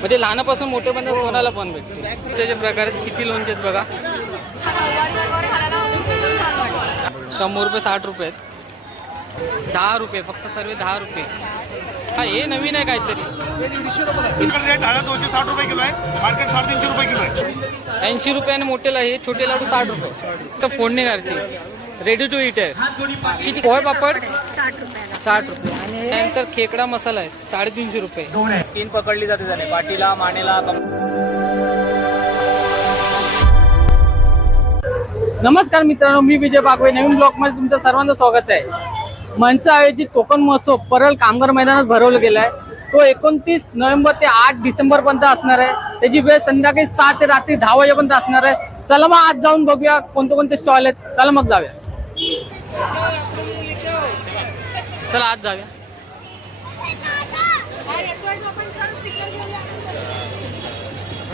म्हणजे लहानापासून मोठेपर्यंत कोणाला पण भेटते लोणच्याचे प्रकार आहेत. किती लोणचे आहेत बघा. शंभर रुपये साठ रुपये आहेत. दहा रुपये फक्त सर्व दहा रुपये. हा हे नवीन आहे काहीतरी. रेट दोनशे साठ रुपये किलो आहे. मार्केट साडेतीनशे रुपये किलो आहे. ऐंशी रुपयाने मोठे हे छोटे लाडू साठ रुपये. फक्त फोडणी घरची रेडी टू इट आहे. किती पोहे पापड? साठ रुपयाला. साठ रुपये. त्यानंतर खेकडा मसाला आहे साडेतीनशे रुपये. स्किन पकडली जाते त्याने पाठीला मानेला नमस्कार मित्रांनो मी विजय बागवे. नवीन ब्लॉगमध्ये तुमचं सर्वांचं स्वागत आहे. मनसे आयोजित कोकण महोत्सव परळ कामगार मैदानात भरवला गेला आहे तो एकोणतीस नोव्हेंबर ते आठ डिसेंबर पर्यंत असणार आहे. त्याची वेळ संध्याकाळी सहा ते रात्री दहा वाजेपर्यंत असणार आहे. चला मग आज जाऊन बघूया कोणते कोणते स्टॉल आहेत. चला मग जाऊया. चला आज जाऊया.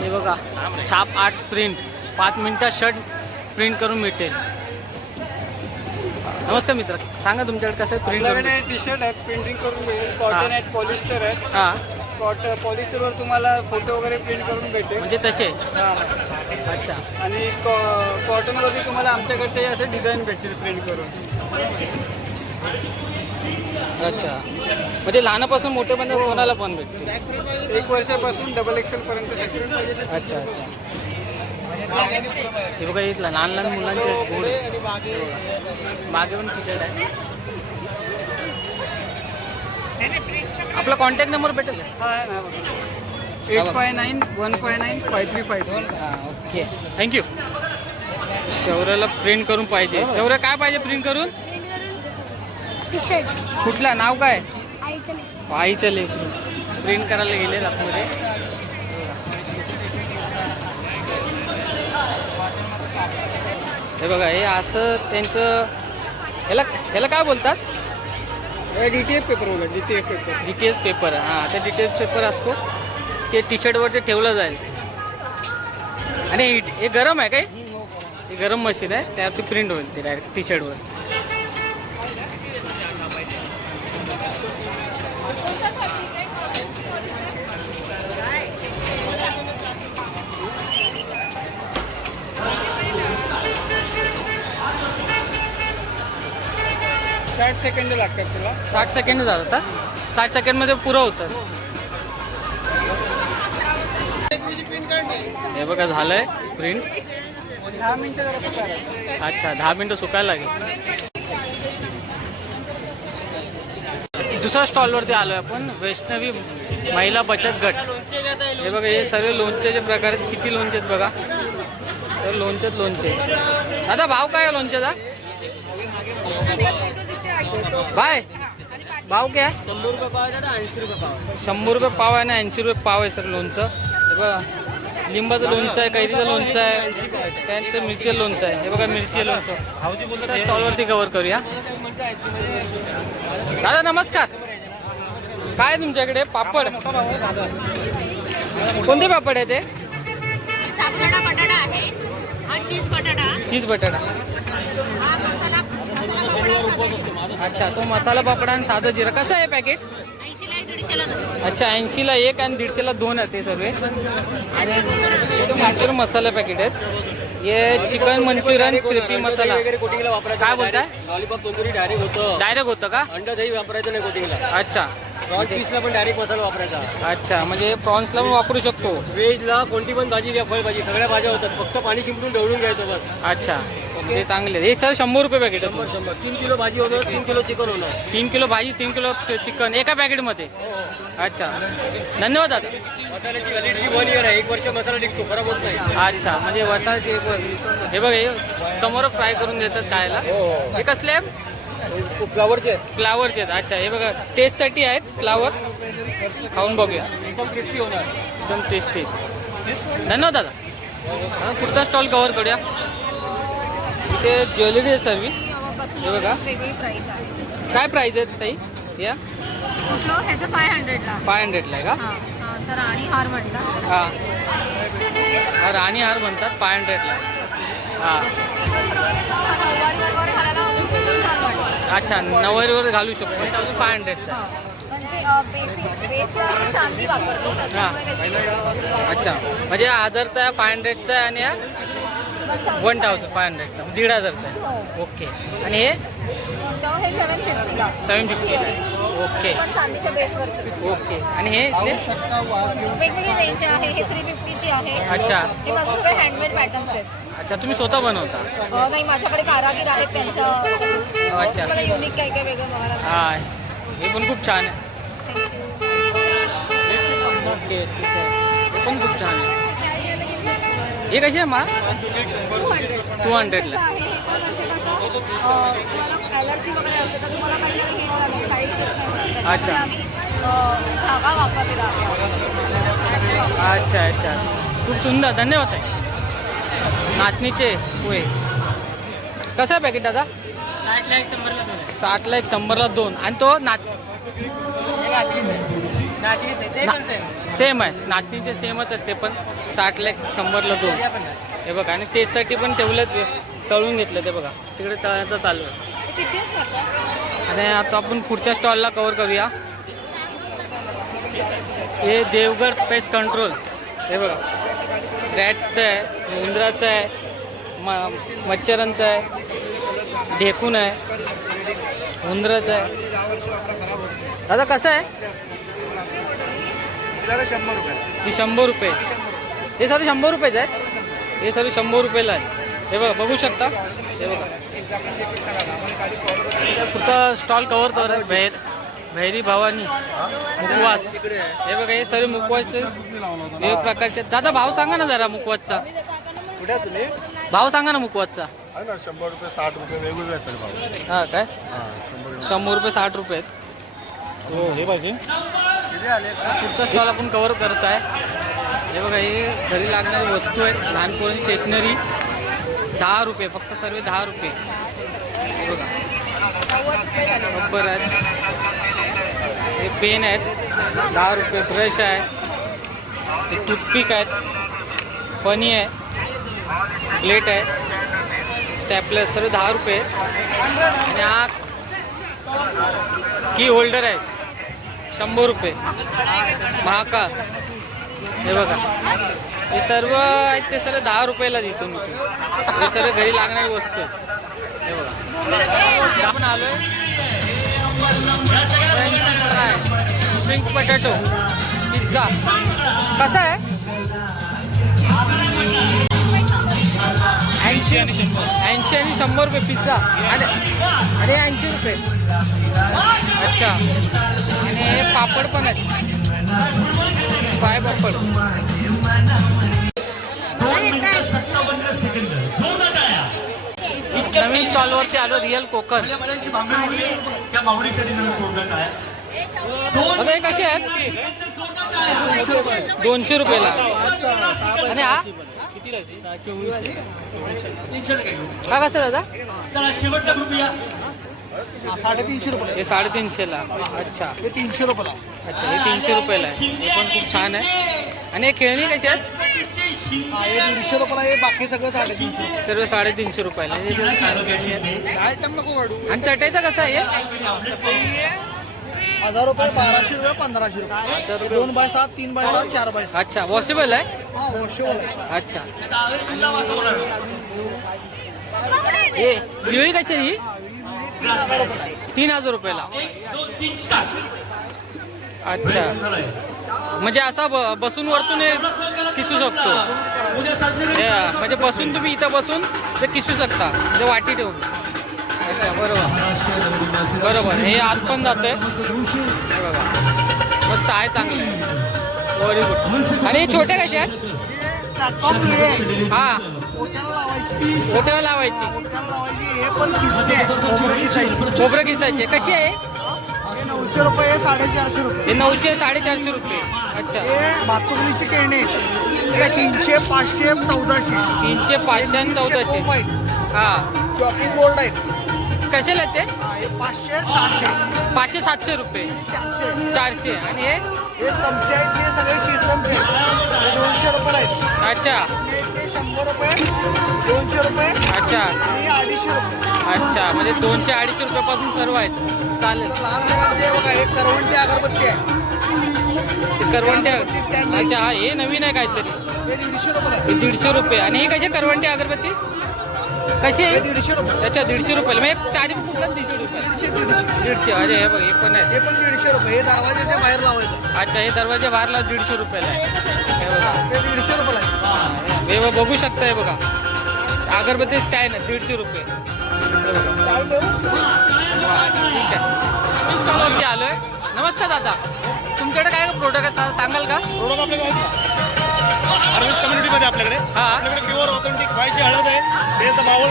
हे बघा छाप आर्ट प्रिंट पाच मिनिटात शर्ट प्रिंट करून मिळते नमस्कार मित्र सांगा तुमच्याकडे कसं प्रिंट टी शर्ट आहेत प्रिंटिंग करून मिळेल कॉटन आहेत पॉलिस्टर आहेत. हा. कॉट पॉलिस्टरवर तुम्हाला फोटो वगैरे प्रिंट करून भेटेल. म्हणजे तसे? हा. अच्छा. आणि कॉ- कॉटनवरती तुम्हाला आमच्याकडचे असे डिझाईन भेटतील प्रिंट करून. अच्छा. म्हणजे लहानापासून मोठेपर्यंत कोणाला पण भेटते एक वर्षापासून डबल एक्सेल पर्यंत अच्छा अच्छा. हे बघा इथला लहान लहान मुलांचे बघा. मागे पण टी शर्ट आहे. आपला कॉन्टॅक्ट नंबर भेटेल? Eight five nine one five nine five three five हा ओके थँक्यू शौर्याला प्रिंट करून पाहिजे. शौर्य काय पाहिजे प्रिंट करून? कुठला? नाव काय? आईचं आईचं लेकरू. प्रिंट करायला गेले आतमध्ये. हे बघा हे असं त्यांचं ह्याला ह्याला काय बोलतात? डी टी एफ पेपर बोला D T F paper D T S paper हां ते डी टी एस पेपर असतो. ते टी शर्टवर ते ठेवलं जाईल. आणि हे- हे गरम आहे काय? हे गरम मशीन आहे त्यावरती प्रिंट होईल ते डायरेक्ट टी शर्टवर साठ सेकंद लागतात तुला. साठ सेकंड जातात साठ सेकंडमध्ये पुरं होतं. हे बघा झालंय प्रिंट दहा मिनिटं जरा सुकायला. अच्छा दहा मिनटं सुकायला लागेल. दुसऱ्या स्टॉलवरती आलोय आपण वैष्णवी महिला बचत गट. हे बघा हे सर्व लोणच्याचे प्रकार आहेत. किती लोणचे आहेत बघा. सर्व लोणचेच लोणचे. दादा भाव काय आहे लोणच्याचा? बाय. भाव काय? शंभर रुपये पाव आहे ऐंशी रुपये पाव. शंभर रुपये पाव आहे ना ऐंशी रुपये पाव आहे सर लोणचं. हे बघा लिंबाचं लोणचं आहे कैरीचं लोणचं आहे त्यांचं मिरची लोणचं आहे. हे बघा मिरची लोणचं. स्टॉलवरती कव्हर करूया. दादा नमस्कार. काय आहे तुमच्याकडे? पापड. कोणते पापड आहे ते? साबुदाणा बटाटा आहे हा चीज बटाटा चीज बटाटा अच्छा तो मसाला पापड आणि साधं जिरा. कसं आहे पॅकेट. अच्छा ऐंशीला एक आणि दीडशेला दोन आहे ते सर्व. आणि मंचुरियन मसाला पॅकेट आहेत. हे चिकन मंचुरियन क्रिपी मसाला. काय बोलताय? लॉलीपॉप तंदुरी डायरेक्ट होतं. डायरेक्ट होतं का? अंडा दही वापरायचं नाही कोटिंगला. अच्छा. प्रॉन्स पीसला पण डायरेक्ट मसाला वापरायचा. अच्छा म्हणजे प्रॉन्सला पण वापरू शकतो. व्हेजला कोणती पण भाजी घ्या फळभाजी सगळ्या भाज्या होतात. फक्त पाणी शिंपडून ढवळून घ्यायचं बस. अच्छा ते चांगले. हे सर शंभर रुपये पॅकेट शंभर शंभर. तीन किलो भाजी होणार तीन किलो चिकन होणार. तीन किलो भाजी तीन किलो चिकन एका पॅकेटमध्ये अच्छा. धन्यवाद दादा. मसाल्याची व्हॅलिडिटी वन इयर आहे. एक वर्ष मसाला टिकतो खराब होत नाही. अच्छा म्हणजे वसाचे हे बघ हे समोर फ्राय करून देतात खायला. हे कसले? फ्लावरचे फ्लावरचे आहेत. अच्छा हे बघा टेस्टसाठी आहेत फ्लावर. खाऊन बघूया. एकदम क्रिस्पी होणार. एकदम टेस्टी धन्यवाद दादा. हा, पुढचा स्टॉल कव्हर करूया. इथे ज्वेलरी आहे सर्व हे. बघा. वेगळी प्राइस आहे काय प्राईज आहे ताई? या. कुठलं ह्याचं फाय हंड्रेडला फाय हंड्रेडला आहे का? हा. हा सर आणि हार म्हणतात हा हा राणी हार म्हणतात फाय हंड्रेडला हा. नऊवारी वगैरे घालायला खूप छान वाटतं अच्छा घालू शकतो. फाय हंड्रेडचा हा. म्हणजे बेसिक बेसला आम्ही चांदी वापरतो त्याच्यामुळे त्याची अ, अच्छा. म्हणजे हजारचा आहे फाय हंड्रेडचा आहे आणि हा वन थाउजंड फाय हंड्रेडचा दीड हजारचा आहे. ओके. आणि हे? तेव्हा हे सेवन फिफ्टीला सेवन फिफ्टी ओके. पण चांदीच्या बेसवरचं ओके. आणि हे इथले? वेगवेगळी रेंज आहे. हे थ्री फिफ्टीची आहे. अच्छा. हे माझं सगळे हँडमेड पॅटर्न्स आहेत. अच्छा तुम्ही स्वतः बनवता? अ, नाही माझ्याकडे कारागीर आहेत त्यांच्या अच्छा. मला युनिक काय काय वेगळं बघायला. हा हे पण खूप छान आहे. ओके ठीक आहे. हे पण खूप छान आहे. हे कशी आहे मा? 200. टू हंड्रेडला कसं आहे, हे पण म्हणजे कसं, अ, तुम्हाला ॲलर्जी वगैरे असते तर तुम्हाला काही हे होणार नाही साईड इफेक्ट नाही होणार. अच्छा. त्याच्यामुळे आम्ही अ, धागा वापरलेला आहे अच्छा अच्छा. खूप सुंदर. धन्यवाद आहे नाचणीचे पोहे कसं आहे पॅकेट दादा? साठला एक शंभरला दोन आहे. साठला एक शंभरला दोन. आणि तो नाच हे घातलीच आहे. घातलीच आहे. ते पण same. सेम आहे. नाचणीचे सेमच आहेत ते पण. साठला एक शंभरला दोन. या पण आहे. हे बघा आणि टेस्टसाठी पण तेवढंच तळून घेतलं ते बघा. तिकडे तळायचं चालू आहे. आणि आता आपण पुढच्या स्टॉलला कव्हर करूया. हे देवगड पेस्ट कंट्रोल हे बघा. रॅटचं आहे उंदराचं आहे म मच्छरांचं आहे. ढेकून आहे. उंदराचं आहे. दादा कसं आहे? शंभर रुपये ही शंभर रुपये. हे सर्व शंभर रुपयेच आहे. हे सर्व शंभर रुपयाला आहे. हे बघा बघू शकता? हे बघा. पुढचा स्टॉल कवर तर आहे. भैर भैरी भवानी. मुकवास हे बघा हे सर्व मुकवास वेगवेगळ्या प्रकारचे. दादा भाव सांगा ना जरा मुकवासचा भाव सांगा ना मुकवासचा आहे ना शंभर रुपये साठ रुपये वेगवेगळे आहे सर भाव. हा काय? हां शंभर शंभर रुपये साठ रुपये आहेत. हो हे पाहिजे किती आले पुढचा स्टॉल आपण कव्हर करत आहे. हे बघा हे घरी लागणारी वस्तू आहेत लहान पोरांची स्टेशनरी दहा रुपये फक्त सर्व दहा रुपये. हे बघा. रब्बर आहेत हे पेन आहेत. दहा रुपये ब्रश आहे. हे टूथपिक आहेत. फनी आहे. प्लेट आहे. स्टॅपलर सर्व दहा रुपये. आणि हा की होल्डर आहे. शंभर रुपये. महाकाळ हे बघा. हे सर्व आहेत ते सर्व दहा रुपयाला देतो मी तू. हे सर्व घरी लागणारी वस्तू आहे हे बघा. आपण आलोय. स्प्रिंग पटॅटो पिझ्झा कसा आहे? ऐंशी आणि शंभर. ऐंशी आणि शंभर रुपये पिझ्झा. आणि अरे ऐंशी रुपये. अच्छा. आणि हे पापड पण आहेत. फ्राय पापड? नवीन स्टॉलवरती आलो रिअल कोकण. हे कसे आहेत? दोनशे रुपयाला. आणि हा? हा कसं दादा? साडेतीनशे रुपये. हे साडेतीनशेला अच्छा. हे तीनशे रुपयाला. अच्छा हे तीनशे रुपयाला आहे. हे पण खूप छान आहे. आणि हे खेळणी कशी आहेत? हा, हे दीडशे रुपयाला हे बाकी सगळं साडेतीनशे रुपये. सर्व साडेतीनशे रुपयाला हे दोन छान खेळणी आहेत. आयटम नको वाढू आणि चटाईचं कसं आहे? हे? हजार रुपये बाराशे रुपये पंधराशे रुपये. हे दोन बाय सात तीन बाय सात चार बाय सात. अच्छा वॉशेबल आहे? हा वॉशेबल आहे. अच्छा. हे कशी आहे ही तीन हजार रुपयाला. अच्छा. म्हणजे असा ब- बसून वरतून हे किसू शकतो. हे, म्हणजे बसून तुम्ही इथं बसून ते किसू शकता. म्हणजे वाटी ठेवून. बरोबर. बरोबर हे आत पण जातंय. हे बघा. मस्त आहे चांगलं. आहे व्हेरी गुड आणि हे छोटे कसे आहेत? हा. पोट्याला लावायची. हे खोबरं किसायची. कशी आहे? नऊशे रुपये साडेचारशे रुपये हे नऊशे साडेचारशे रुपये. अच्छा. भातुकलीची खेळणी तीनशे पाचशे चौदाशे. तीनशे पाचशे आणि चौदाशे. हा. चॉकिंग बोर्ड आहेत. कशाला ते? पाचशे सातशे पाचशे सातशे रुपये. चारशे. चारशे आणि हे? हे चमचे आहेत हे सगळे शीतमचे हे दोनशे रुपये आहेत. अच्छा. आणि ते शंभर रुपये दोनशे रुपये अच्छा. आणि अडीचशे रुपये. अच्छा. म्हणजे दोनशे अडीचशे रुपयापासून सर्व आहेत. चालेल. तर लहान मुलांचे बघा एक करवंटी अगरबत्ती आहे. ते करवंटे अगरबत्ती stand आहे. अच्छा हा हे नवीन आहे काहीतरी. हे दीडशे रुपये हे दीडशे रुपये. आणि हे कसे करवंटी अगरबत्ती? कशी हे आहे दीडशे रुपये. अच्छा दीडशे रुपयाला. मग एक चारी दीडशे रुपये दीडशे दीडशे. दीडशे. अरे हे बघ हे पण आहे. हे पण दीडशे रुपये. हे दरवाजाच्या बाहेर लावायचं. अच्छा हे दरवाजा बाहेरला दीडशे रुपयाला आहे. हे बघा. हे दीडशे रुपयाला आहे. हे बघ. बघू शकता हे बघा. अगरबत्ती स्टँड आहे दीडशे रुपये. हे बघा. वा, ठीक आहे. मी स्टॉलवरती आलोय. नमस्कार दादा. तुमच्याकडे काय प्रोडक्ट सांगाल का? प्रोडक्ट आपल्याकडे हार्वेस्ट कम्युनिटीमध्ये आपल्याकडे. हा. आपल्याकडे प्युअर ऑथेंटिक व्हायची हळद आहे. ते मावळ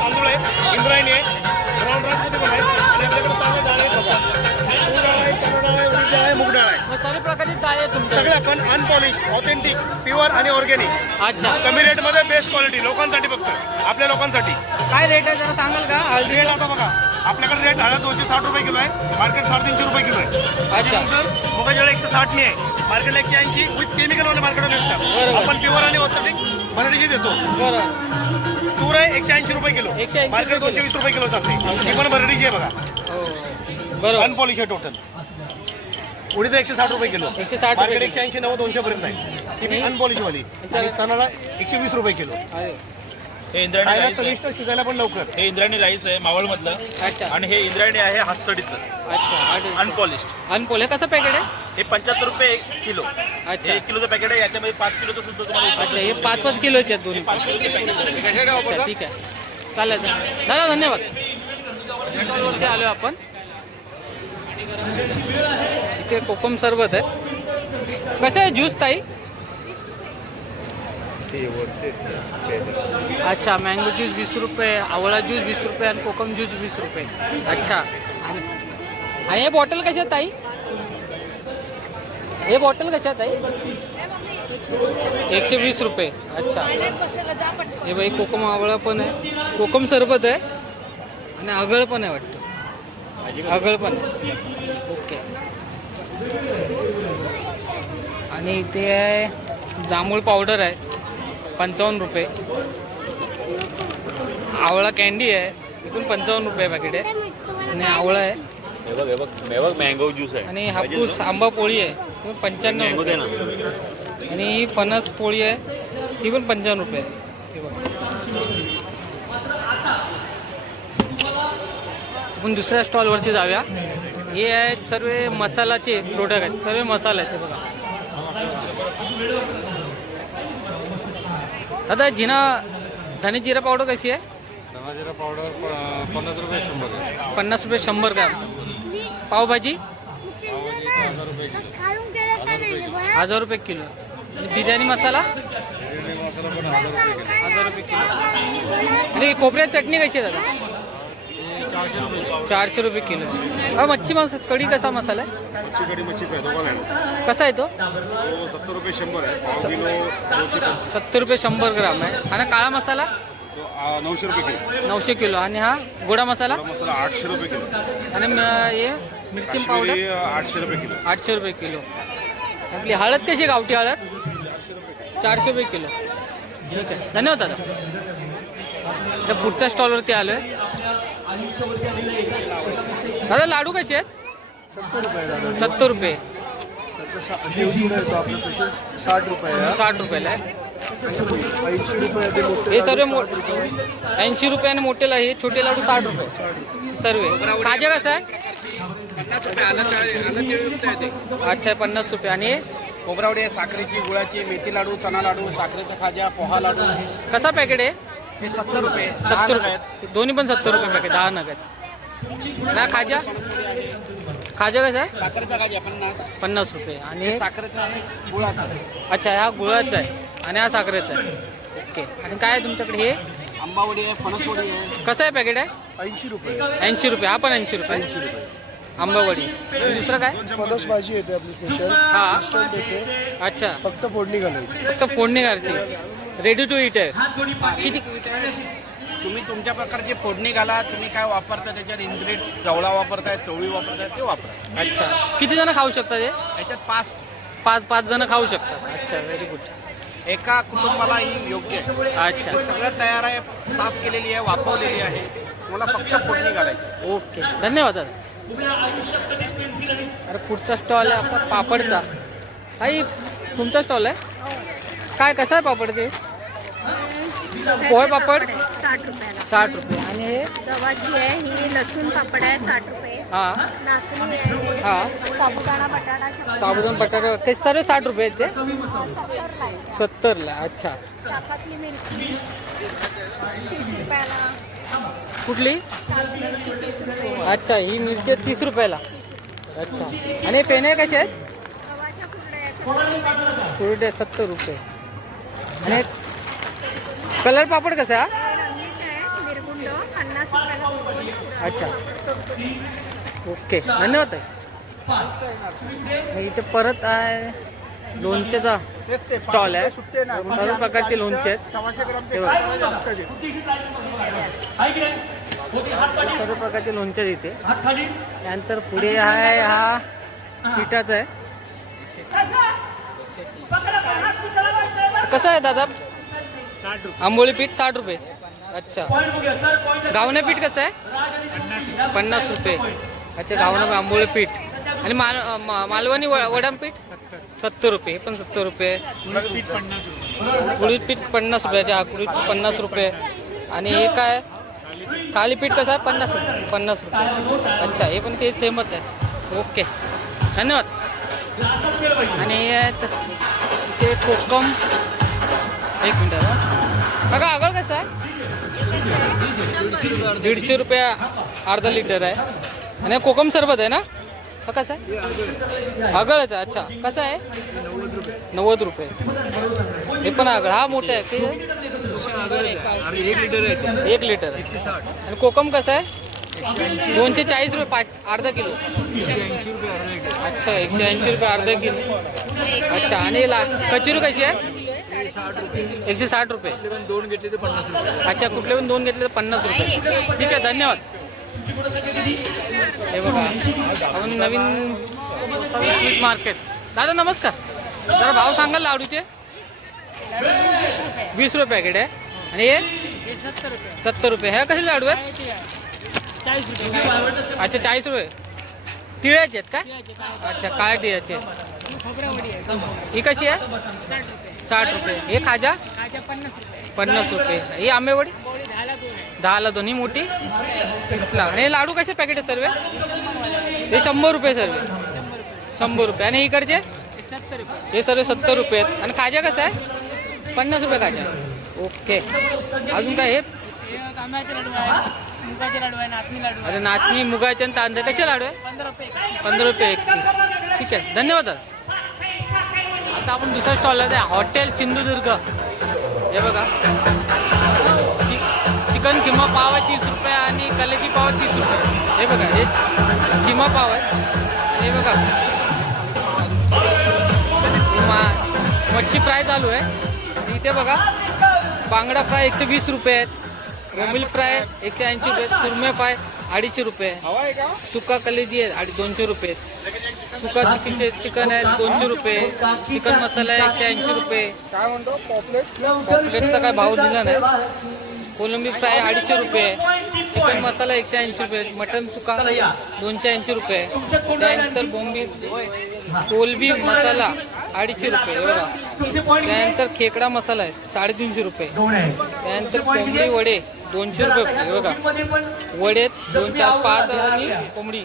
तांदूळ आहे. इंद्रायणी आहे. ब्राऊन राईसमध्ये पण आहे. आणि आपल्याकडे चांगले डाळ आहेत आहे चणा डाळ आहे उडीद डाळ आहे मूग डाळ आहे. मग सर्व प्रकारची डाळ आहे सगळे तुमच्याकडे आपण अनपॉलिश ऑथेंटिक प्युअर आणि ऑर्गॅनिक अच्छा. कमी रेटमध्ये बेस्ट क्वालिटी लोकांसाठी फक्त. आपल्या लोकांसाठी. काय रेट आहे जरा सांगाल का? रेट आता बघा. आपल्याकडे रेट हळद दोनशे साठ रुपये किलो आहे. मार्केट साडेतीनशे रुपये किलो आहे. अच्छा. त्यानंतर मुगाजळ एकशे साठ ने आहे. मार्केट एकशे ऐंशी विथ केमिकल वाले मार्केटला बरोबर. विकतात आपण प्युअर आणि ऑथेंटिक भरडीची देतो. तूर आहे एकशे ऐंशी रुपये किलो. 180 मार्केट दोनशे वीस रुपये किलो चालते ही पण भरडीची आहे बघा. हो. बरोबर. अनपॉलिश आहे टोटल उडीद एकशे साठ रुपये किलो. 160 रुपये मार्केट. एकशे ऐंशी नव्वद दोनशे पर्यंत आहे अनपॉलिश वाली. तर- आणि चणाला एकशे वीस रुपये किलो. हे इंद्रायणी खायला राईस आहे. चविष्ट शिजायला पण लवकर. हे इंद्रायणी राईस आहे मावळमधलं. अच्छा. आणि हे इंद्रायणी आहे हातसडीचं. अच्छा अनपॉलिश्ड अनपोल हे कसं पॅकेट आहे? हे पंच्याहत्तर रुपये एक किलो. अच्छा. हे एक किलोचं पॅकेट आहे याच्यामध्ये पाच किलोचं सुद्धा तुम्हाला उपलब्ध अच्छा हे पाच पाच किलोचे आहेत दोन्ही. पाच किलोचे पॅकेट अच्छा ठीक आहे. चालेल चालेल. दादा धन्यवाद. स्टॉलवरती आलो आपण. इथे कोकम सरबत आहे. कसं आहे ज्यूस ताई? अच्छा मँगो ज्यूस वीस रुपये आवळा ज्यूस वीस रुपये आणि कोकम ज्यूस वीस रुपये. अच्छा. आणि आणि हे बॉटल कशा ताई? हे बॉटल कशा आई ताई? एकशे वीस रुपये. अच्छा. हे बाई कोकम आवळा पण आहे. कोकम सरबत आहे. आणि आगळ पण आहे वाटतं. आगळ पण आहे. ओके. आणि इथे आहे जांभूळ पावडर आहे. पंचावन्न रुपये. आवळा कॅन्डी आहे. पण पंचावन्न रुपये पॅकेट आहे. आणि आवळा आहे. हे बघ हे बघ हे बघ मँगो ज्यूस आहे. आणि हापूस आंबा पोळी आहे. ही पण पंच्याण्णव मँगो दे रुपये ना. आणि ही फणस पोळी आहे. ही पण पंचावन्न रुपये आहे. हे बघा. आपण दुसऱ्या स्टॉलवरती जाऊया. हे आहेत सर्व मसालाचे प्रोडक्ट आहेत. सर्व मसाले आहेत हे बघा. दादा जिना धने जिरा पावडर कशी आहे? पन्नास रुपये शंभर ग्राम. पावभाजी? हजार रुपये किलो. आणि बिर्याणी मसाला हजार रुपये किलो. आणि खोबऱ्याची चटणी कशी आहे दादा? चारशे रुपये किलो. हा मच्छी मसाला कढी कसा मसाला आहे? मच्छी कढी मच्छी फ्राय दोघाला आहे कसा आहे तो? तो सत्तर रुपये शंभर आहे. पाव किलो दोनशे पन्नास. सत्तर रुपये शंभर ग्राम आहे. आणि काळा मसाला? तो, आ, नऊशे रुपये किलो. नऊशे किलो. आणि हा गोडा मसाला? गरम मसाला आठशे रुपये किलो. आणि म- हे मिरची पावडर? काश्मीरी आठशे रुपये किलो. आठशे रुपये किलो. आपली हळद कशी आहे गावठी हळद? चारशे रुपये किलो. ठीक आहे. धन्यवाद दादा. त्या पुढच्या स्टॉलवरती आलो आहे दादा लाडू कसे आहेत? सत्तर रुपये. साठ रुपये आहे. साठ रुपयाला हे सर्व. ऐंशी रुपये आणि मोठे ला- हे छोटे लाडू साठ रुपये. सर्व. खाजा कसं आहे? अच्छा पन्नास रुपये. आणि खोबरावडी साखरेची गुळाची मेथी लाडू चना लाडू साखरेचा खाजा पोहा लाडू. कसा पॅकेट आहे? हे सत्तर रुपये. सत्तर रुपये दोन्ही पण सत्तर रुपये पॅकेट दहा नग आहेत. ना खाजा? खाजा कसा आहे? साखरेचा खाजा पन्नास. पन्नास रुपये. आणि हे- साखरेचा आहे गुळाचा. अच्छा हा गुळाचा आहे. आणि हा साखरेचा आहे. ओके. आणि काय आहे तुमच्याकडे हे? आंबावडी आहे फणसवडी आहे. कसं आहे पॅकेट आहे? ऐंशी रुपये. ऐंशी रुपये. हा पण ऐंशी रुपये. ऐंशी रुपये. आंबावडी. दुसरं काय? फणस भाजी येते आपली स्पेशल हा. अच्छा. फक्त फोडणी घालायची. फक्त फोडणी करायची रेडी टू इट आहे. किती तुम्ही तुमच्या प्रकारची फोडणी घाला तुम्ही काय वापरता त्याच्यात? इन्ग्रेडियंट जवळा वापरताय चवळी वापरताय ते वापरा. अच्छा. किती जण खाऊ शकतात हे? याच्यात पाच. पाच पाच जण खाऊ शकतात. अच्छा व्हेरी गुड एका कुटुंबाला ही योग्य आहे. अच्छा. सगळं तयार आहे साफ केलेली आहे वापरलेली आहे. तुम्हाला फक्त फोडणी घालायची ओके. धन्यवाद दादा. अरे पुढचा स्टॉल आहे आपला पापडचा. आई तुमचा स्टॉल आहे? काय कसं आहे पापड ते? पोहे पापड? साठ रुपयाला. साठ रुपये. आणि हे? गव्हाची आहे ही लसूण पापड आहे साठ रुपये. हा. नाचणी आहे. हा. साबुदाणा बटाटा साबुदाण बटाटा ते सर्व साठ रुपये आहेत ते? सत्तरला आहे सत्तरला अच्छा. शाकातली मिरची तीस रुपयाला. कुठली? मिरची तीस रुपये. अच्छा ही मिरची आहे तीस रुपयाला. अच्छा. आणि पेने कसे आहेत? गव्हाच्या कुरड्या आहेत कुरडे सत्तर रुपये. आणि कलर पापड कसा अच्छा. ओके. धन्यवाद आहे इथे परत आहे. लोणचेचा स्टॉल आहे. सर्व प्रकारचे लोणचे आहेत. सर्व प्रकारचे लोणचे आहेत इथे. त्यानंतर पुढे आहे हा पिठाचा आहे. कसं आहे दादा? आंबोळी पीठ साठ रुपये. अच्छा. गावणे पीठ कसं आहे? पन्नास रुपये. अच्छा गावणं आंबोळी पीठ. आणि माल मा- मालवणी व- वडम पीठ? सत्तर रुपये पण सत्तर रुपये. उडीद पीठ पन्नास रुपयाचे हा उडीद पीठ पन्नास रुपये. आणि हे काय? थालीपीठ कसं आहे? पन्नास रुपये पन्नास रुपये. अच्छा हे पण ते सेमच आहे. ओके. धन्यवाद. आणि हे कोकम एक मिनटं बघा आगळ कसं आहे? दीडशे रुपये अर्धा लिटर आहे. आणि कोकम सरबत आहे ना? हा कसं आहे? आगळच आहे अच्छा. कसं आहे? नव्वद रुपये. हे पण आगळ. हा मोठा आहे. किती? एक लिटर आहे. आणि कोकम कसं आहे? दोनशे चाळीस रुपये पाच अर्धा किलो. अच्छा एकशे ऐंशी रुपये अर्धा किलो. अच्छा आणि ला कचोरी कशी आहे? एकशे साठ रुपये. दोन घेतले तर पन्नास रुपये? अच्छा कुठले पण दोन घेतले तर पन्नास रुपये. ठीक आहे धन्यवाद. हे बघा आपण नवीन स्वीट मार्केट. दादा नमस्कार. जरा भाव सांगाल लाडूचे? वीस रुपये पॅकेट आहे आणि हे? सत्तर रुपये. ह्या कसे लाडू आहेत? अच्छा चाळीस रुपये. तिळाचे आहेत का? अच्छा काय तिळाचे ही कशी आहे? साठ रुपये. हे खाजा? पन्नास रुपये. ही आंबेवडी? दहाला दोन्ही मोठी? तीसला आणि हे लाडू कसे पॅकेट आहे सर्व? हे शंभर रुपये सर्व. शंभर रुपये. आणि इकडचे? हे सर्व सत्तर रुपये आहेत. आणि खाजा कसं आहे? पन्नास रुपये खाजा. ओके. अजून काय हे? अरे नाचणी मुगाचे आणि तांदळे कसे लाडू आहे पंधरा रुपये एक पीस. ठीक आहे. धन्यवाद दादा. आता आपण दुसऱ्या स्टॉलला आहे हॉटेल सिंधुदुर्ग. हे बघा. चिकन किमा पाव आहे तीस रुपये आणि कलेजी पाव तीस रुपये. हे बघा हे किमा पाव आहे. हे बघा. मच्छी फ्राय चालू आहे. इथे बघा. बांगडा फ्राय एकशे वीस रुपये आहेत. बोंबील फ्राय एकशे ऐंशी रुपये सुरमे फ्राय अडीचशे रुपये सुका कलेजी आहे अडी दोनशे रुपये सुका चिकनचे चिकन आहे दोनशे रुपये. चिकन मसाला आहे एकशे ऐंशी रुपये. काय म्हणतो पॉपलेट पॉपलेटचा काय भाव दिला नाही. कोलंबी फ्राय अडीचशे रुपये. चिकन मसाला एकशे ऐंशी रुपये. मटन सुका दोनशे ऐंशी रुपये. त्यानंतर बोंबी कोलबी मसाला अडीचशे रुपये. बघा. त्यानंतर खेकडा मसाला आहे साडेतीनशे रुपये. त्यानंतर कोंबडी वडे दोनशे रुपये. बघा. वडे दोन चार पाच आणि कोंबडी.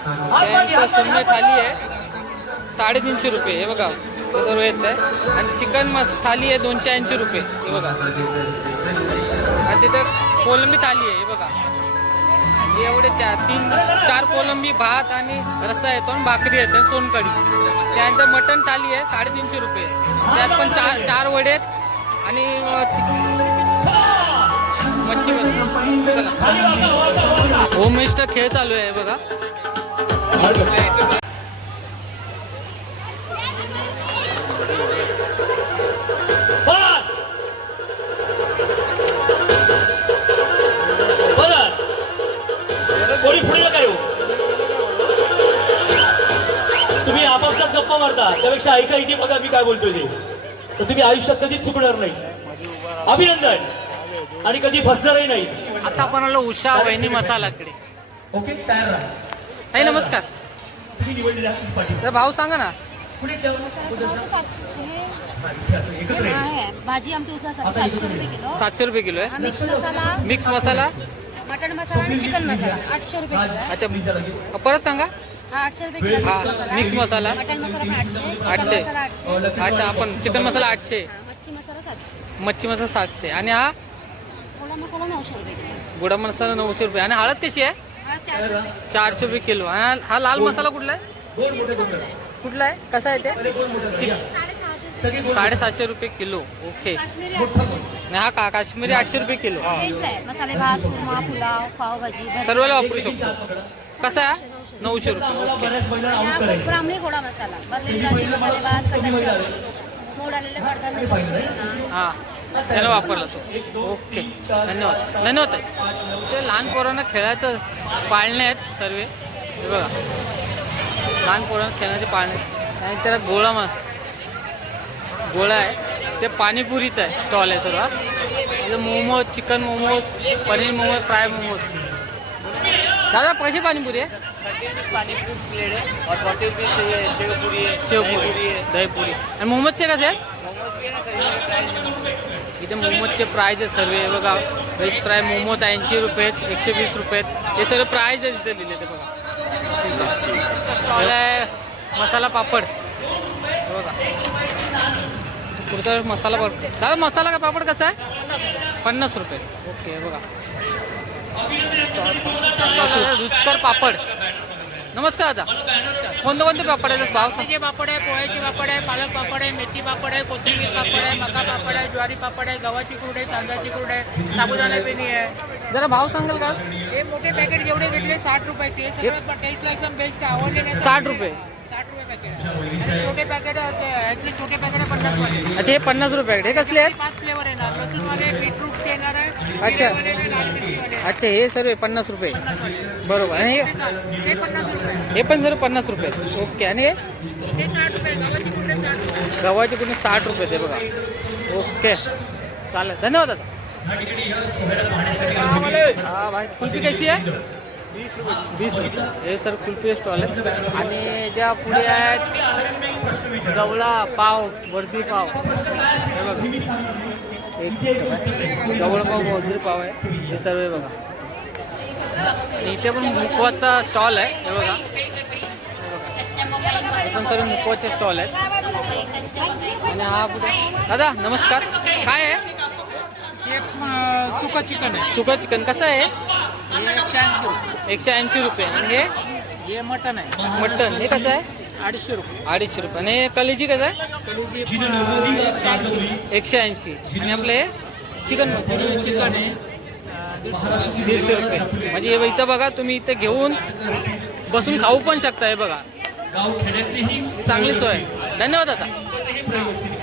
सुरमे थाली आहे. साडेतीनशे रुपये हे बघा हे सर्व येत आहे. आणि चिकन थाली आहे दोनशे ऐंशी रुपये हे बघा. आणि तिथं कोलंबी थाली आहे हे बघा. एवढे चार तीन चार कोलंबी भात आणि रस्सा येतो आणि भाकरी येते आणि सोनकढी. त्यानंतर मटन थाली आहे साडेतीनशे रुपये. त्यात पण चार चार वडे आणि मच्छी होम मिनिस्टर खेळ चालू आहे बघा. कोणी पुढे काय हो तुम्ही आपापसात गप्पा मारता त्यापेक्षा ऐका इथे बघा मी काय बोलतोय ते. तर तुम्ही आयुष्यात कधीच चुकणार नाही. अभिनंदन. आणि कधी फसणारही नाही. आता आपण आलो उषा वहिनी मसालाकडे ओके तयार राहा. ताई नमस्कार. तर भाव सांगा ना. हे भाजी उसासाठी सातशे रुपये किलो. सातशे रुपये किलो हा मिक्स मसाला. आहे मिक्स मसाला? मटन मसाला आणि चिकन मसाला. आठशे रुपये किलो आहे. अच्छा. परत सांगा. हा आठशे रुपये किलो हा, mix masala. Mix masala. Mutton masala पण आठशे आठशे. चिकन मसाला आठशे. अच्छा आपण चिकन मसाला आठशे. हा, मच्छी मसाला सातशे. मच्छी मसाला सातशे. आणि हा? थोडा मसाला नऊशे रुपये किलो गोडा मसाला नऊशे रुपये. आणि हळद कशी आहे? चारशे रुपये चारशे रुपये किलो. आणि हा- हा लाल मसाला कुठला आहे? कुठला आहे? कसा आहे ते? साडेसहाशे साडेसातशे रुपये किलो. ओके. काश्मीरी आठशे. आणि हा का काश्मीरी आठशे रुपये किलो? टेस्ट आहे. मसाले भात कुर्मा पुलाव पावभाजी भजी. सर्वाला वापरू शकतो. कसा आहे? नऊशे रुपये. ओके. बऱ्याच महिला आणि आउट हा करायचं ब्राह्मणी गोडा मसाला. भरलेली भाजी मसाले भात कटाची मोड आलेले कडधान्य सोलून हा. त्याला वापरला तो. ओके. धन्यवाद. धन्यवाद. ते लहान पोरांना खेळायचं पाळणे आहेत सर्व. हे बघा. लहान पोरांना खेळण्याचे पाळणे. आणि त्याला गोळा मा गोळा आहे. ते पाणीपुरीचं आहे. स्टॉल आहे सर्व मोमोज चिकन मोमोज पनीर मोमोज फ्राय मोमोज. दादा कशी पाणीपुरी आहे? शेवपुरी शेवपुरी दहीपुरी. आणि मोमोजचे कसे आहेत? इथे मोमोजचे प्राईज आहे सर्व. हे बघा व्हेज फ्राय मोमोज ऐंशी रुपये एकशे वीस रुपये हे सर्व प्राईज आहे तिथे दिले ते बघा. पहिला आहे मसाला पापड. बघा. पुढचा मसाला पापड. दादा मसाला का पापड कसा आहे? पन्नास रुपये. ओके बघा. रुचकर पापड. नमस्कार दादा. कोणते कोणते पापड आहेत? भाव सांग. पापड आहे पोह्याचे पापड आहे पालक पापड आहे मेथी पापड आहे कोथिंबीर पापड आहे मका पापड आहे ज्वारी पापड आहे गव्हाची कुरड आहे तांदळाची कुरड आहे साबुदाणा पेनी आहे. जरा भाव सांगाल का? हे मोठे पॅकेट जेवढे घेतले साठ रुपयाचे सगळं टेस्टला एकदम बेस्ट आवडले नाही साठ रुपये. छोटे पॅकेट ॲटलीस्ट छोटे पॅकेट पन्नास वाले. अच्छा हे पन्नास रुपये आहेत. हे कसले आहेत? पाच फ्लेवर येणार लसूणवाले बीटरूटचे येणार आहे अच्छा. हिरवेवाले, लाल मिरचीवाले. अच्छा हे सर्व पन्नास रुपये. बरोबर. आणि हे- ते पन्नास रुपये. हे पण सर्व पन्नास रुपये. ओके आणि हे? ते साठ रुपये गव्हाची साठ रुपये. गव्हाचे पूर्ण साठ रुपये ते बघा. ओके. चालेल. धन्यवाद दादा. हा भाई कुल्फी कशी आहे? वीस रुपये. हे सर कुल्फी स्टॉल आहे. आणि ज्या पुढे आहेत जवळा पाव वरती पाव. हे बघा. एक जवळ पाव वरती पाव आहे. हे सर्व बघा. इथे पण मुकवाचा स्टॉल आहे. हे बघा. पण सर्व मुकवाचे स्टॉल आहेत. आणि हा पुढे. दादा नमस्कार. काय आहे? सुका चिकन आहे. सुका चिकन. कसं आहे? हे एकशे ऐंशी एकशे ऐंशी रुपये. आणि हे? हे मटन आहे. मटन हे कसं आहे? अडीचशे रुपये. अडीचशे रुपये. आणि हे कलेजी कसं आहे? एकशे ऐंशी. आणि आपलं हे? चिकन. चिकन आहे. दीडशे रुपये. म्हणजे हे इथं बघा तुम्ही इथं घेऊन बसून खाऊ पण शकता हे बघा. चांगली सोय. आहे. धन्यवाद दादा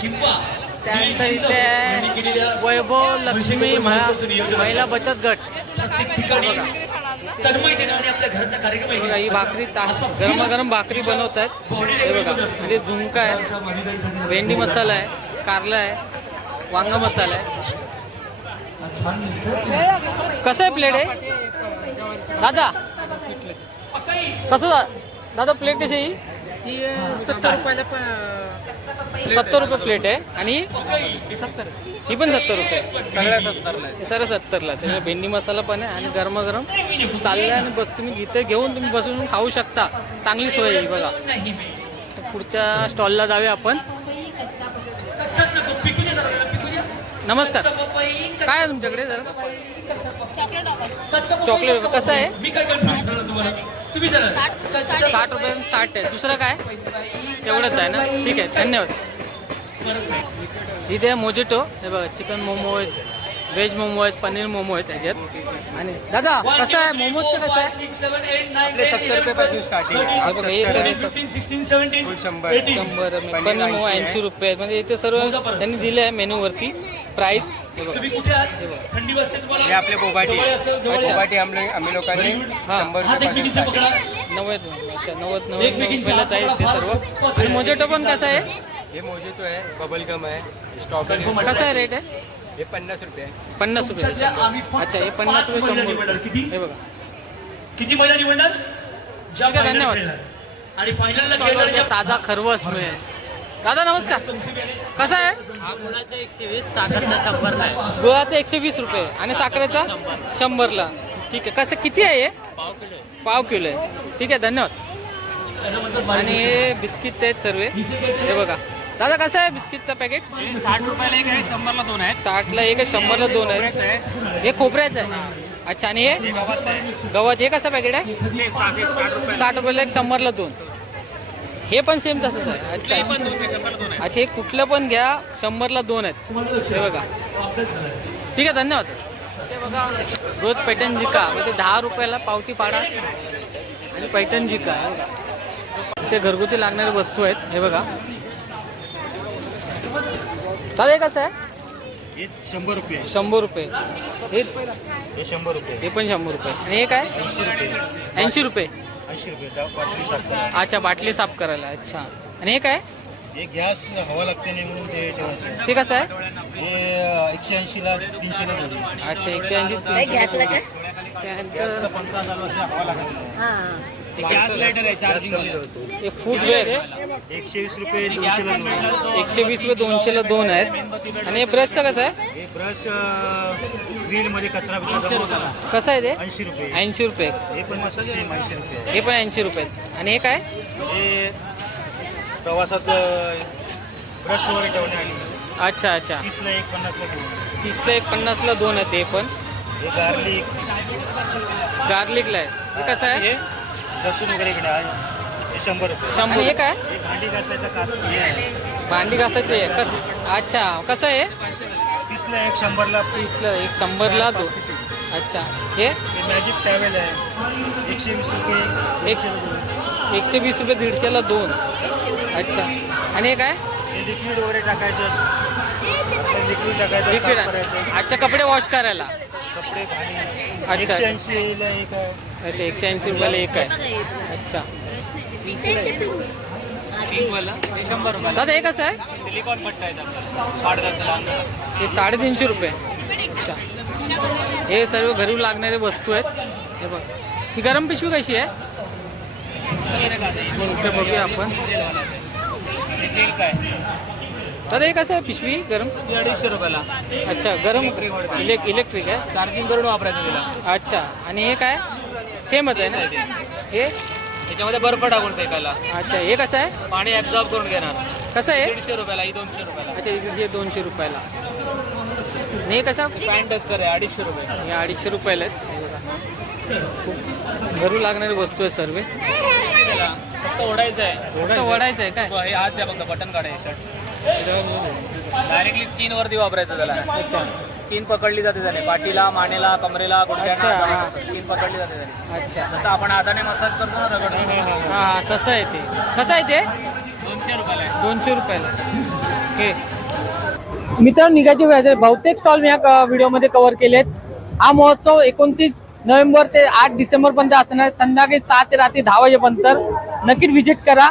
किंवा त्यानंतर इथे वैभव लक्ष्मी महा- महिला बचत गट. तन्मय देणारे आपल्या घराचा कार्यक्रम हे बघा आहे ही भाकरी तास गरमागरम भाकरी बनवत आहेत हे बघा म्हणजे झुणका आहे भेंडी मसाला आहे कारला आहे वांग मसाला आहे. कसं आहे प्लेट आहे दादा कसं दा- दादा प्लेट कशी आहे ही? सत्तर रुपयाला पण सत्तर रुपये प्लेट आहे. आणि सत्तर ही पण सत्तर रुपये. सगळ्या सत्तरला हे सर्व सत्तरला सगळं भेंडी मसाला पण आहे आणि गरमागरम चाललं आणि बस तुम्ही इथं घेऊन तुम्ही बसून खाऊ शकता. चांगली सोय आहे बघा. पुढच्या स्टॉलला जाऊया आपण. नमस्कार. काय आहे तुमच्याकडे जरा? चॉकलेट कसं आहे? तुम्ही साठ रुपयापासून स्टार्ट आहे. दुसरं काय? तेवढंच आहे ना? ठीक आहे. धन्यवाद. इथे मोजिटो हे बघा चिकन मोमोज व्हेज मोमोज पनीर मोमोज याच्यात. आणि दादा कसं आहे? मोमोजचं कसं आहे? सत्तर रुपयापासून स्टार्टिंग हा सर्व शंभर. शंभर पनीर मोमो ऐंशी रुपये म्हणजे इथे सर्व त्यांनी दिलं आहे मेनूवरती. प्राईस तुम्ही कुठे आहात? थंडी वाजते तुम्हाला? हे आपले बोबाटी जवळ असेल, जवळ या. बोबाटी आम्ही आम्ही लोकांनी हा. शंभर हात एकमेकींचे. पकडा. नव्वद अच्छा नव्वद नव्वद आहे ते सर्व. आणि मोजेटो पण कसं आहे? हे मोजितो आहे बबल गम आहे. स्ट्रॉबेरी कसं आहे रेट आहे? हे पन्नास रुपये आहे. पन्नास रुपये. सध्या आम्ही फक्त अच्छा हे पन्नास पाच रुपये महिला शंभर. निवडणार. रुपये. किती? हे बघा. किती महिला निवडणार? ज्या ठीक आहे, final धन्यवाद. खेळणार. आणि फायनलला खेळणाऱ्या ताजा खरवस मिळेल. दादा नमस्कार. कसा आहे? गुळाचं एकशे वीस साखरचा शंभरला आहे. गुळाचा एकशे वीस रुपये. आणि साखरेचा शंभरला. ठीक आहे. कसं किती आहे हे? पाव किलो पाव किलो आहे. ठीक आहे धन्यवाद. आणि हे बिस्किट आहेत सर्व. हे बघा. दादा कसं आहे बिस्किटचं पॅकेट? साठ रुपयाला एक आहे शंभरला दोन आहेत. साठला एक आहे शंभरला दोन आहे. हे खोबऱ्याचं आहे. अच्छा आणि हे? गव्हाचं हे कसं पॅकेट आहे? साठ रुपयाला एक शंभरला दोन. हे पण सेम तसंच आहे. अच्छा. अच्छा हे कुठलं पण घ्या शंभरला दोन आहेत. हे बघा. ठीक आहे धन्यवाद. ते बघा रोज पैठण जिका म्हणजे दहा रुपयाला पावती पाडा आणि पैठण जिका हे बघा. ते घरगुती लागणारे वस्तू आहेत. हे बघा. दादा हे कसं आहे? हे शंभर रुपये. शंभर रुपये. हेच हे शंभर रुपये. हे पण शंभर रुपये. आणि हे काय? ऐंशी रुपये. ऐंशी रुपये. ऐंशी रुपये बाटली साफ करा. अच्छा बाटली साफ करायला अच्छा. आणि हे काय? हे गॅस हवा लागते नाही म्हणून ते ठेवायचे. ते कसं आहे? हे एकशे ऐंशीला तीनशेला जोडी अच्छा एकशे ऐंशी का त्यानंतर हवा लागत. नाही. हे फूटवेअर. एकशे वीस रुपये दोनशेला जोडी एकशे वीस रुपये दोनशेला दोन आहेत. आणि हे ब्रशचं कसं आहे? हे ब्रश ग्रिलमध्ये कचरा कसं आहे ते? ऐंशी रुपये. ऐंशी रुपये. हे पण मस्त सेम ऐंशी रुपये. हे पण ऐंशी रुपये. आणि हे काय? हे प्रवासात ब्रश वगैरे ठेवणे आणि अच्छा अच्छा. तीसला एक पन्नासला घेऊन तीसला एक पन्नासला दोन आहे ते पण. हे गार्लिक. गार्लिकला आहे. हे कसं आहे? हे लसूण वगैरे घेणे आहे. हे शंभर हे काय? भांडी घासायचा काच हे. भांडी घासायची आहे. कस अच्छा कसं आहे? तीसला एक शंभरला. तीसला एक शंभरला दोन अच्छा. हे? मॅजिक टॅवेल आहे. एकशे वीस रुपये. एक एकशे वीस रुपये दीडशेला दोन. अच्छा. आणि हे काय? हे लिक्विड वगैरे टाकायचं. लिक्विड टाकायचं लिक्विड अच्छा कपडे वॉश करायला. कपडे अच्छा. एकशे ऐंशीला एक आहे. अच्छा एकशे ऐंशी रुपयाला एक आहे. अच्छा. दादा हे कसं आहे? सिलिकॉन पट्टा आहे हे साडेतीनशे रुपये. अच्छा. हे सर्व घरी लागणारे वस्तू आहेत. हे बघ. ही गरम पिशवी कशी आहे? बघूया आपण. दादा हे कसं आहे पिशवी गरम? अडीचशे रुपयाला. अच्छा गरम इलेक इलेक्ट्रिक आहे? चार्जिंग करून वापरायचं तिला. अच्छा. आणि हे काय? सेमच आहे ना? हे? त्याच्यामध्ये बर्फ टाकून फेकायला अच्छा हे कसं आहे? पाणी ऍब्झॉर्ब करून घेणार. कसं आहे? दीडशे रुपयाला ही दोनशे रुपयाला. अच्छा इथे दोनशे रुपयाला. आणि हे कसं? पॅन्ट डस्टर आहे अडीचशे रुपये हे अडीचशे रुपयाला आहेत. हे खूप घरू लागणारी वस्तू आहे सर्व. त्याला फक्त ओढायचं आहे. फक्त वडायचं आहे? काय? हो, हे हात द्या फक्त बटन काढायचं डायरेक्टली स्किन वरती वापरायचं त्याला. अच्छा. स्किन पकडली जाते त्याने. पाठीला मानेला कमरेला अच्छा, हा. गुडघ्याला स्किन पकडली जाते त्याने. अच्छा. जसं आपण हाताने मसाज करतो ना रगड हा हा तसं आहे ते. कसं आहे ते? दोनशे रुपयाला आहे. दोनशे रुपयाला. हे मित्रांनो निघायचे व्याज बहुतेक स्टॉल मी या व्हिडिओमध्ये कव्हर केलेत. हा महोत्सव एकोणतीस नोव्हेंबर ते आठ डिसेंबर पर्यंत असणार. आहे. संध्याकाळी सहा ते रात्री दहा वाजेपर्यंत. नक्कीच व्हिजिट करा.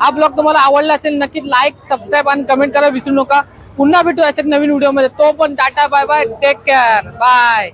हा ब्लॉग तुम्हाला आवडला असेल नक्कीच लाईक सबस्क्राईब आणि कमेंट करा विसरू नका. पुन्हा भेटू अशा एक नवीन व्हिडिओमध्ये. तो पण tata bye bye take care bye